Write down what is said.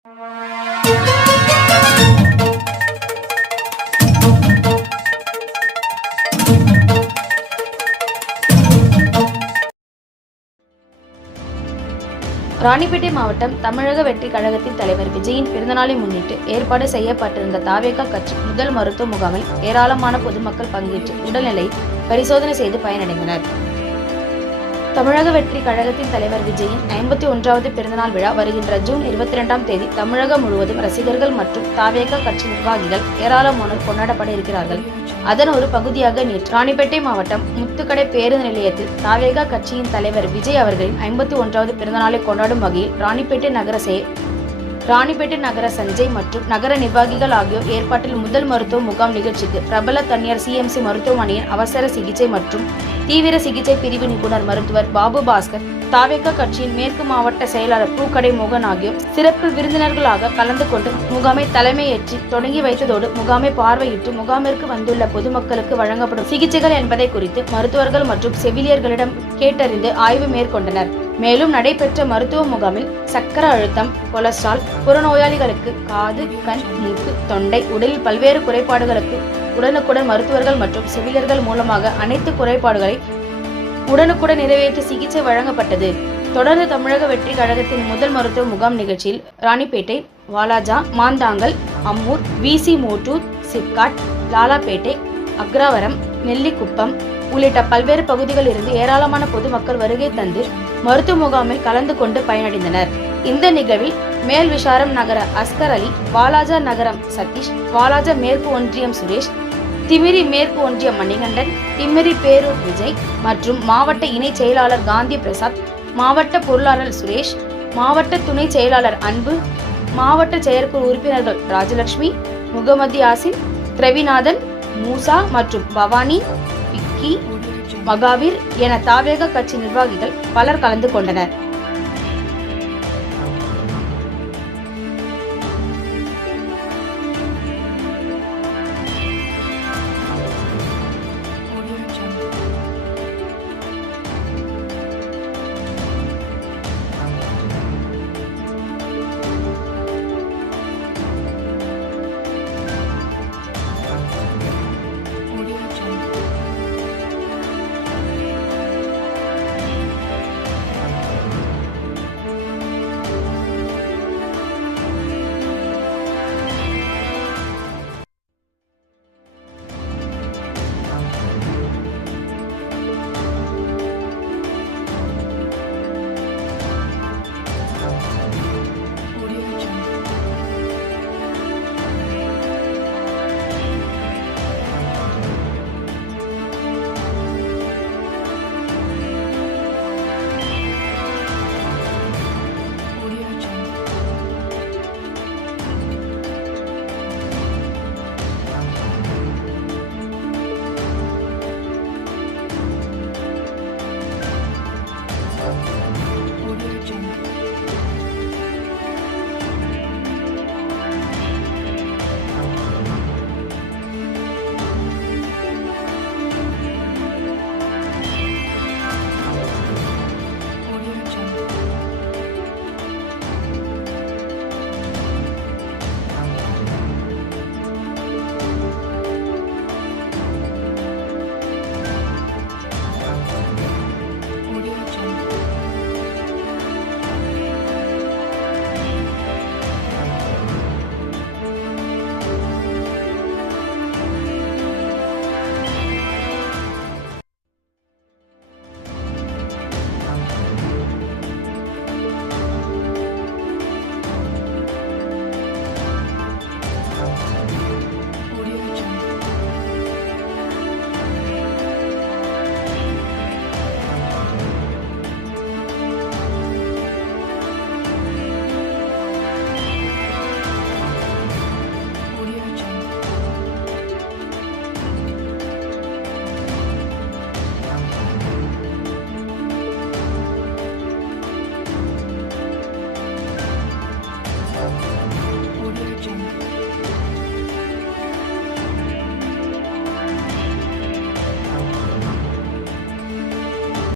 ராணிப்பேட்டை மாவட்டம் தமிழக வெற்றி கழகத்தின் தலைவர் விஜயின் பிறந்தநாளை முன்னிட்டு ஏற்பாடு செய்யப்பட்டிருந்த தாவேகா கட்சி முதல் மருத்துவ முகாமில் ஏராளமான பொதுமக்கள் பங்கேற்று உடல்நிலை பரிசோதனை செய்து பயனடைந்தனர். தமிழக வெற்றி கழகத்தின் தலைவர் விஜயின் ஐம்பத்தி ஒன்றாவது பிறந்தநாள் விழா வருகின்ற ஜூன் இருபத்தி இரண்டாம் தேதி தமிழகம் முழுவதும் ரசிகர்கள் மற்றும் தாவேகா கட்சி நிர்வாகிகள் ஏராளமானோர் கொண்டாடப்பட இருக்கிறார்கள். அதன் ஒரு பகுதியாக நேற்று ராணிப்பேட்டை மாவட்டம் முத்துக்கடை பேருந்து நிலையத்தில் தாவேகா கட்சியின் தலைவர் விஜய் அவர்களின் ஐம்பத்தி ஒன்றாவது பிறந்தநாளை கொண்டாடும் வகையில் ராணிப்பேட்டை நகர செய ராணிப்பேட்டை நகர சஞ்சய் மற்றும் நகர நிர்வாகிகள் ஆகியோர் ஏற்பாட்டில் முதல் மருத்துவ முகாம் நிகழ்ச்சிக்கு பிரபல தனியார் சிஎம்சி மருத்துவமனையின் அவசர சிகிச்சை மற்றும் தீவிர சிகிச்சை பிரிவு நிபுணர் மருத்துவர் பாபு பாஸ்கர் தாவேக கட்சியின் மேற்கு மாவட்ட செயலாளர் பூக்கடை மோகன் ஆகியோர் சிறப்பு விருந்தினர்களாக கலந்து கொண்டு முகாமை தலைமையேற்றி தொடங்கி வைத்ததோடு முகாமை பார்வையிட்டு முகாமிற்கு வந்துள்ள பொதுமக்களுக்கு வழங்கப்படும் சிகிச்சைகள் என்பதை குறித்து மருத்துவர்கள் மற்றும் செவிலியர்களிடம் கேட்டறிந்து ஆய்வு மேற்கொண்டனர். மேலும் நடைபெற்ற மருத்துவ முகாமில் சக்கர அழுத்தம் கொலஸ்ட்ரால் புறநோயாளிகளுக்கு காது கண் மூக்கு தொண்டை உடலில் பல்வேறு குறைபாடுகளுக்கு உடனுக்குடன் மருத்துவர்கள் மற்றும் செவிலியர்கள் மூலமாக அனைத்து குறைபாடுகளை உடனுக்குடன் நிறைவேற்றி சிகிச்சை வழங்கப்பட்டது. தொடர்ந்து தமிழக வெற்றி கழகத்தின் முதல் மருத்துவ முகாம் நிகழ்ச்சியில் ராணிப்பேட்டை வாலாஜா மாந்தாங்கல் அம்மூர் விசி மோட்டூர் சிப்காட் லாலாப்பேட்டை அக்ராவரம் நெல்லிக்குப்பம் உள்ளிட்ட பல்வேறு பகுதிகளில் இருந்து ஏராளமான பொதுமக்கள் வருகை தந்து மருத்துவ முகாமில் கலந்து கொண்டு பயனடைந்தனர். இந்த நிகழ்வில் மேல் விஷாரம் நகர அஸ்கர் அலி வாலாஜா நகரம் சதீஷ் வாலாஜா மேற்கு ஒன்றியம் சுரேஷ் திமிரி மேற்கு ஒன்றியம் மணிகண்டன் திமிரி பேரூர் விஜய் மற்றும் மாவட்ட இணை செயலாளர் காந்தி பிரசாத் மாவட்ட பொருளாளர் சுரேஷ் மாவட்ட துணை செயலாளர் அன்பு மாவட்ட செயற்குழு உறுப்பினர்கள் ராஜலட்சுமி முகமது யாசின் திரவிநாதன் மூசா மற்றும் பவானி விக்கி மகாவீர் என தாவேக கட்சி நிர்வாகிகள் பலர் கலந்து கொண்டனர்.